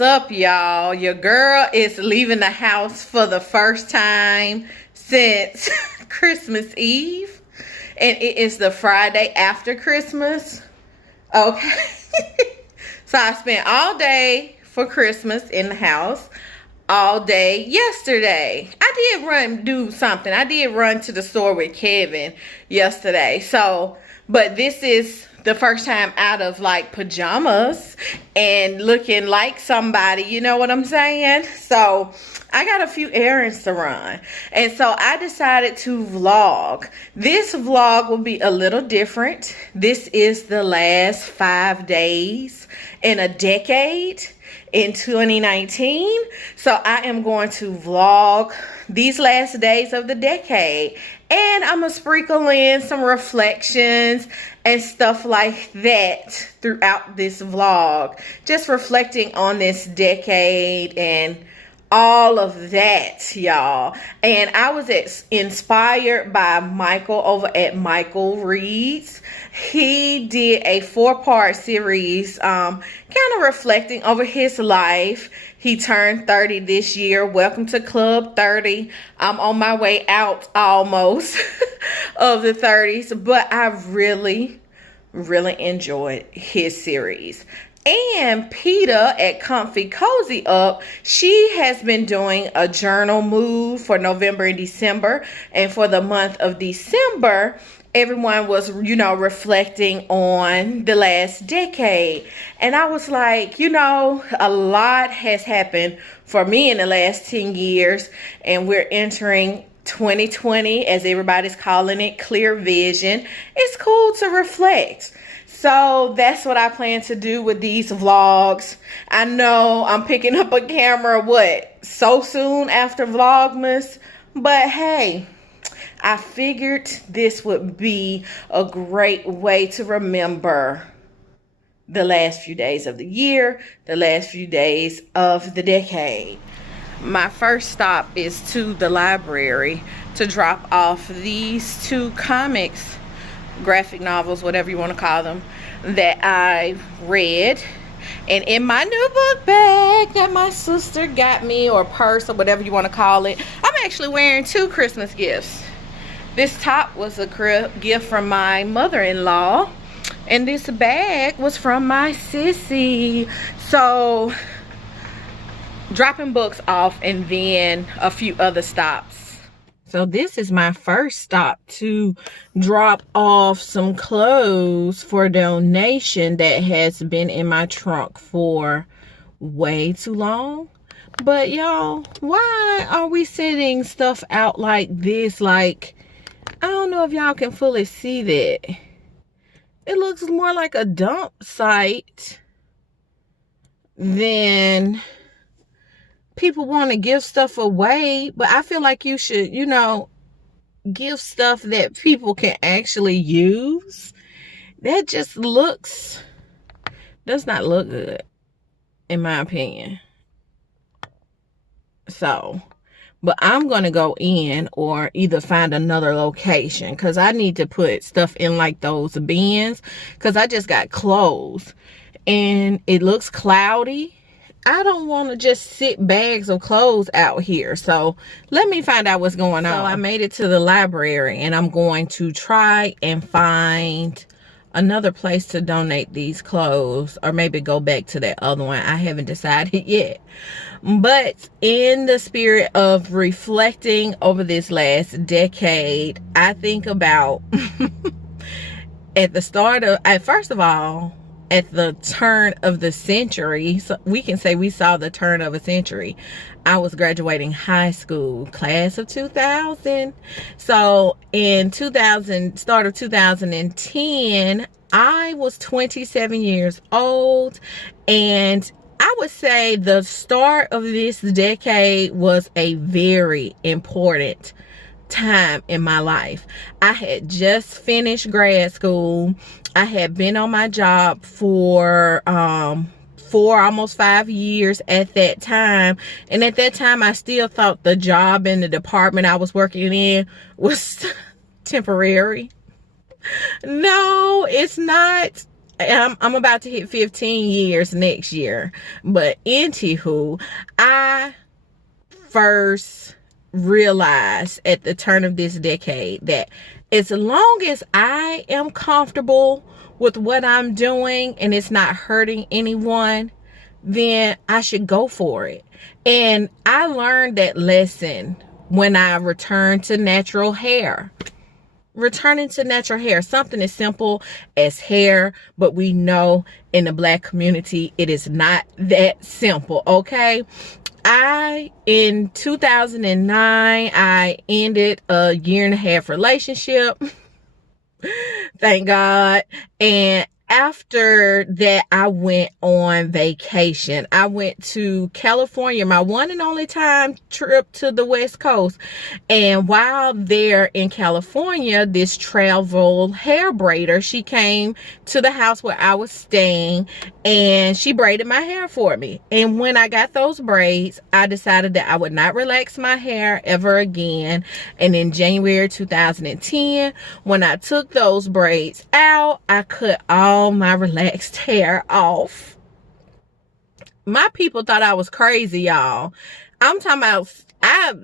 What's up, y'all? Your girl is leaving the house for the first time since Christmas Eve, and it is the Friday after Christmas. Okay. So I spent all day for Christmas in the house, all day yesterday. I did do something. I did run to the store with Kevin yesterday. But this is the first time out of like pajamas and looking like somebody, you know what I'm saying? So I got a few errands to run. And so I decided to vlog. This vlog will be a little different. This is the last 5 days in a decade in 2019. So I am going to vlog these last days of the decade. And I'm going to sprinkle in some reflections and stuff like that throughout this vlog. Just reflecting on this decade and all of that, y'all. And I was inspired by Michael over at Michael Reads. He did a 4-part series kind of reflecting over his life. He turned 30 this year. Welcome to Club 30. I'm on my way out almost of the 30s, but I really enjoyed his series. And Peter at Comfycozyup, she has been doing a journal mood for November and December. And for the month of December, everyone was, reflecting on the last decade. And I was like, a lot has happened for me in the last 10 years. And we're entering 2020, as everybody's calling it, clear vision. It's cool to reflect. So that's what I plan to do with these vlogs. I know I'm picking up a camera, so soon after Vlogmas? But hey, I figured this would be a great way to remember the last few days of the year, the last few days of the decade. My first stop is to the library to drop off these 2 comics, graphic novels, whatever you want to call them, that I read. And in my new book bag that my sister got me, or purse, or whatever you want to call it, I'm actually wearing 2 Christmas gifts. This top was a gift from my mother-in-law, and this bag was from my sissy. So dropping books off and then a few other stops. So this is my first stop to drop off some clothes for donation that has been in my trunk for way too long. But y'all, why are we sending stuff out like this? Like, I don't know if y'all can fully see that. It looks more like a dump site than people want to give stuff away. But I feel like you should, give stuff that people can actually use. That just does not look good, in my opinion. So, but I'm going to go in or either find another location, because I need to put stuff in like those bins, because I just got clothes and it looks cloudy. I don't want to just sit bags of clothes out here. So let me find out what's going on. So I made it to the library, and I'm going to try and find another place to donate these clothes, or maybe go back to that other one. I haven't decided yet. But in the spirit of reflecting over this last decade, I think about first of all, at the turn of the century, so we can say we saw the turn of a century. I was graduating high school, class of 2000. So in start of 2010, I was 27 years old. And I would say the start of this decade was a very important time in my life. I had just finished grad school. I had been on my job for almost 5 years at that time. And at that time, I still thought the job in the department I was working in was temporary. No, it's not. I'm about to hit 15 years next year. But anywho, I first realized at the turn of this decade that as long as I am comfortable with what I'm doing and it's not hurting anyone, then I should go for it. And I learned that lesson when I returned to natural hair. Returning to natural hair, something as simple as hair, but we know in the Black community it is not that simple. Okay, in 2009 I ended a 1.5 year relationship. Thank God. And after that, I went on vacation. I went to California, my one and only time trip to the West Coast. And while there in California, this travel hair braider, she came to the house where I was staying and she braided my hair for me. And when I got those braids, I decided that I would not relax my hair ever again. And in January 2010, when I took those braids out, I cut all my relaxed hair off. My people thought I was crazy, y'all. I'm talking about,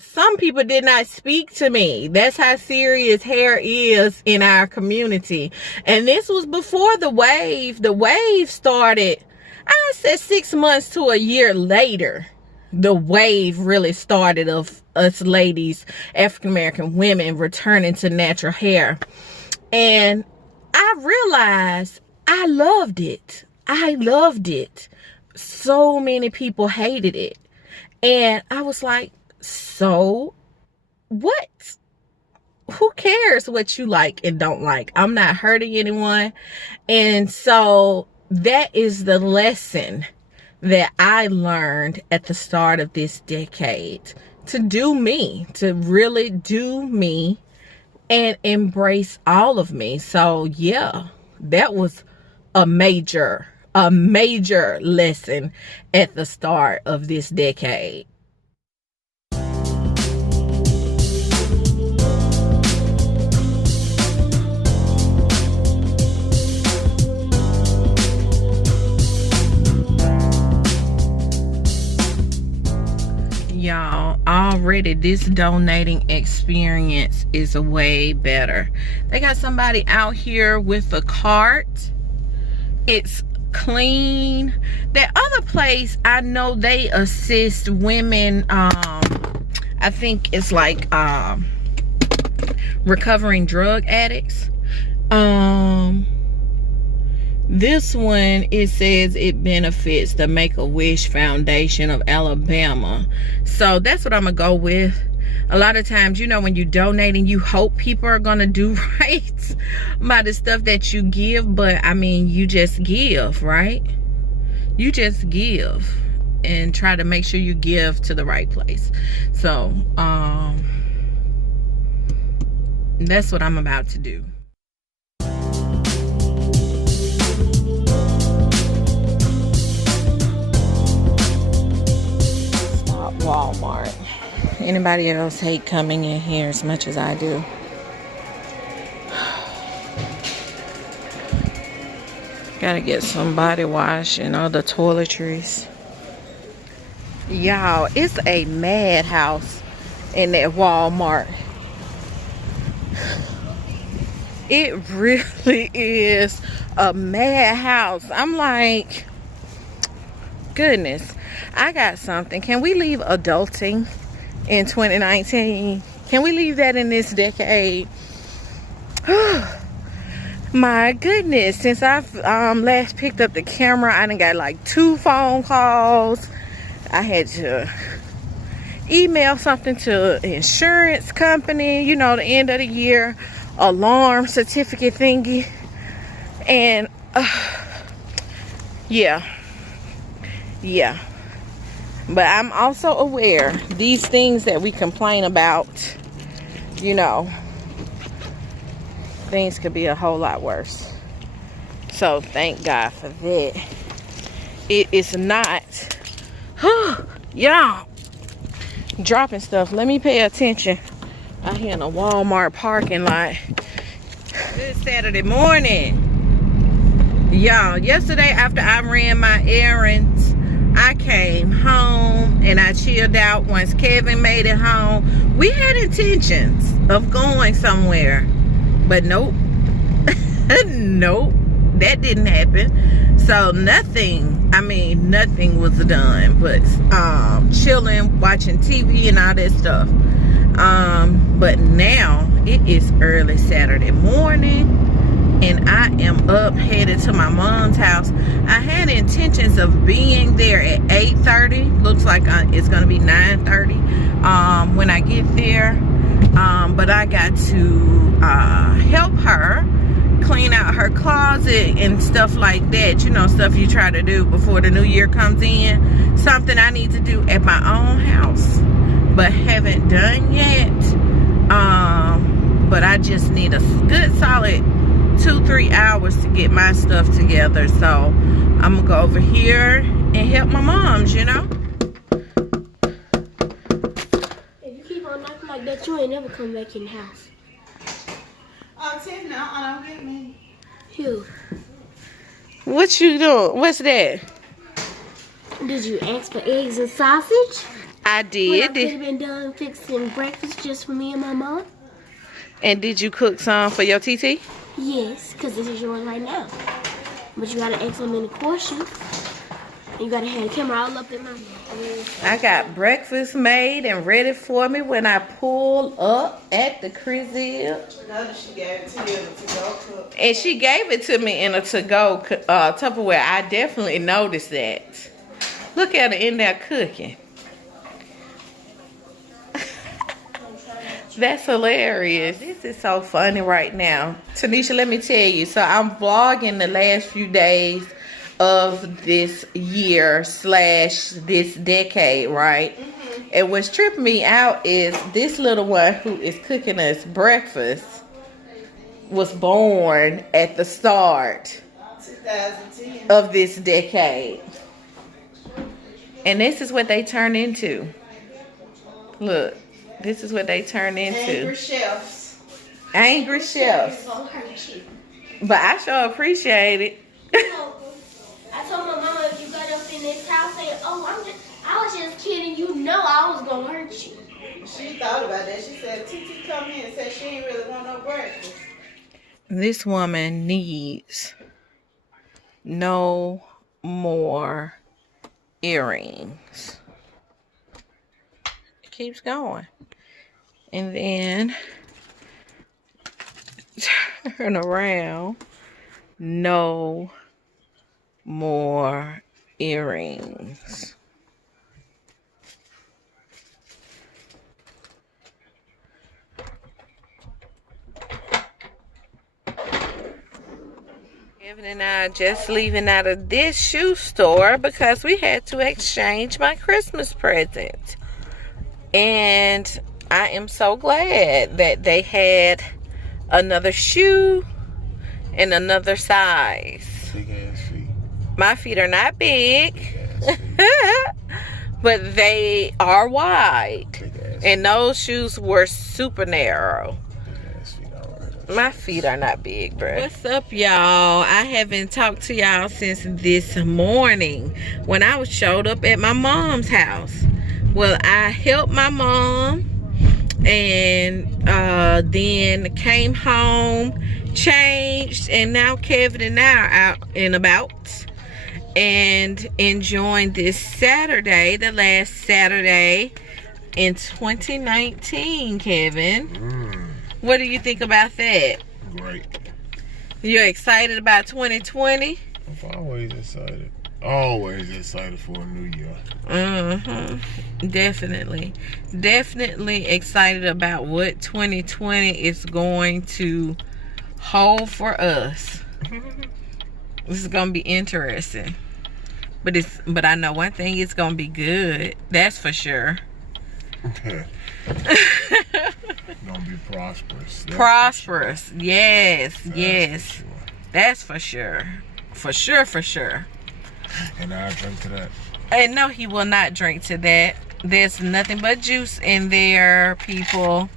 some people did not speak to me. That's how serious hair is in our community. And this was before the wave. The wave started, I said 6 months to a year later. The wave really started of us ladies, African-American women, returning to natural hair. And I realized I loved it. I loved it. So many people hated it. And I was like, so what? Who cares what you like and don't like? I'm not hurting anyone. And so that is the lesson that I learned at the start of this decade. To do me. To really do me and embrace all of me. So yeah, that was a major lesson at the start of this decade. Y'all, already this donating experience is way better. They got somebody out here with a cart. It's clean. That other place, I know they assist women, I think it's like recovering drug addicts. This one, it says it benefits the Make-A-Wish Foundation of Alabama. So that's what I'm gonna go with. A lot of times, you know, when you're donating, you hope people are gonna do right by the stuff that you give. But I mean, you just give, right? You just give and try to make sure you give to the right place. So that's what I'm about to do. Walmart. Anybody else hate coming in here as much as I do? Gotta get some body wash and other toiletries. Y'all, it's a madhouse in that Walmart. It really is a madhouse. I'm like, goodness. I got something. Can we leave adulting in 2019? Can we leave that in this decade? My goodness. Since I've last picked up the camera, I done got like 2 phone calls. I had to email something to an insurance company, you know, the end of the year alarm certificate thingy. And yeah. But I'm also aware these things that we complain about, you know, things could be a whole lot worse. So thank God for that. It is not, y'all, dropping stuff. Let me pay attention out here in a Walmart parking lot. Good Saturday morning. Y'all, yesterday after I ran my errands, I came home and I chilled out. Once Kevin made it home, we had intentions of going somewhere, but nope. Nope, that didn't happen. So nothing was done but chilling, watching TV and all that stuff. But now it is early Saturday morning and I am up headed to my mom's house. I had intentions of being there at 8:30. Looks like it's gonna be 9:30 when I get there. But I got to help her clean out her closet and stuff like that. You know, stuff you try to do before the new year comes in. Something I need to do at my own house, but haven't done yet. But I just need a good solid 2-3 hours to get my stuff together. So I'm gonna go over here and help my moms, you know. If you keep on knocking like that, you ain't never come back in the house. Tim, no, I don't get me. Hugh, What you doing? What's that? did you ask for eggs and sausage? I When I did. could have been done fixing breakfast just for me and my mom? And did you cook some for your TT? Yes, because this is yours right now. But you gotta ask so many questions. And you gotta have the camera all up in my mouth. I got breakfast made and ready for me when I pull up at the Comfycozyup. She gave it to you in a to-go cup. And she gave it to me in a to-go Tupperware. I definitely noticed that. Look at her in there cooking. That's hilarious. This is so funny right now. Tanisha, let me tell you. So I'm vlogging the last few days of this year / this decade, right? Mm-hmm. And what's tripping me out is this little one who is cooking us breakfast was born at the start 2010. of this decade. And this is what they turn into. Look, this is what they turn into. Angry chefs. Angry chefs. But I sure appreciate it. I told my mama if you got up in this house saying, oh, I was just kidding, you know I was gonna hurt you. She thought about that. She said, TT come in and said she ain't really want no breakfast. This woman needs no more earrings. It keeps going. And then turn around. No more earrings. Kevin and I are just leaving out of this shoe store because we had to exchange my Christmas present. And I am so glad that they had another shoe and another size. Big ass feet. My feet are not big, Big ass feet. but they are wide. Big ass And those shoes were super narrow. Big ass feet. All right. My feet are not big, bro. What's up, y'all? I haven't talked to y'all since this morning when I showed up at my mom's house. Well, I helped my mom and then came home, changed, and now Kevin and I are out and about and enjoying this Saturday, the last Saturday in 2019, Kevin. What do you think about that? Great. You're excited about 2020? I'm always excited. Always excited for a new year. Definitely excited about what 2020 is going to hold for us. This is gonna be interesting, but I know one thing, it's gonna be good. That's for sure. Gonna be prosperous. Prosperous, yes. For sure. That's for sure. For sure. And I drink to that. And no, he will not drink to that. There's nothing but juice in there, people.